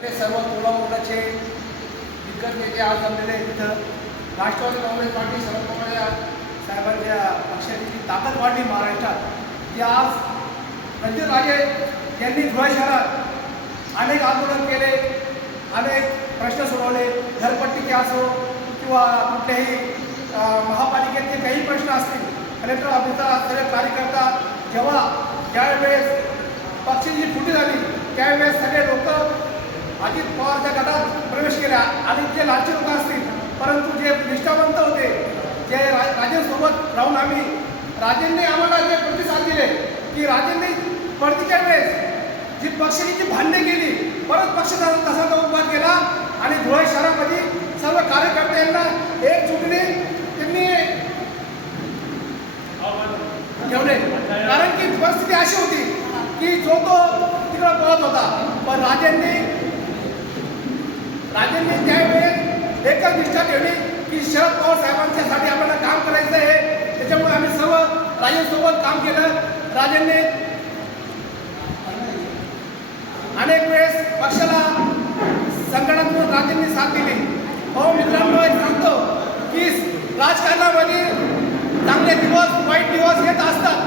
सर्व कोल्हापूरचे दिग्गज नेते आज जमलेले तिथं राष्ट्रवादी काँग्रेस पार्टी शरद पवार या साहेबांच्या पक्षाची जी ताकद वाढली महाराष्ट्रात. ती आज रणजित राजे यांनी धुळे शहरात अनेक आंदोलन केले अनेक प्रश्न सोडवले. घरपट्टीचे असो किंवा कुठल्याही महापालिकेचे काही प्रश्न असतील कलेक्टर ऑफिसर असलेले कार्यकर्ता जेव्हा ज्यावेळेस पक्षाची फुटी झाली त्यावेळेस सगळे अजित पवारच्या गटात प्रवेश केला. आणि जे लालचे लोक असतील. परंतु जे निष्ठावंत होते जे राजेंसोबत राहून आम्ही राजेंनी आम्हाला जे प्रतिसाद दिले की राजेंनी परतीच्या वेळेस जी पक्षाची जी भांडणे केली परत पक्ष तसा तो उभा केला आणि धुळे शहरामध्ये सर्व कार्यकर्त्यांना एक एकजुटीने त्यांनी ठेवले. कारण की परिस्थिती अशी होती की जो तो तिकडं पळत होता. पण राजेंनी त्यावेळेस एकच निष्ठा ठेवली की शरद पवार साहेबांच्यासाठी आपल्याला काम करायचं आहे. त्याच्यामुळे आम्ही सर्व राजेंसोबत काम केलं. राजेंनी अनेक वेळेस पक्षाला संकटातून राजेंनी साथ दिली. हो मित्रांनो एक सांगतो की राजकारणामध्ये चांगले दिवस वाईट दिवस येत असतात.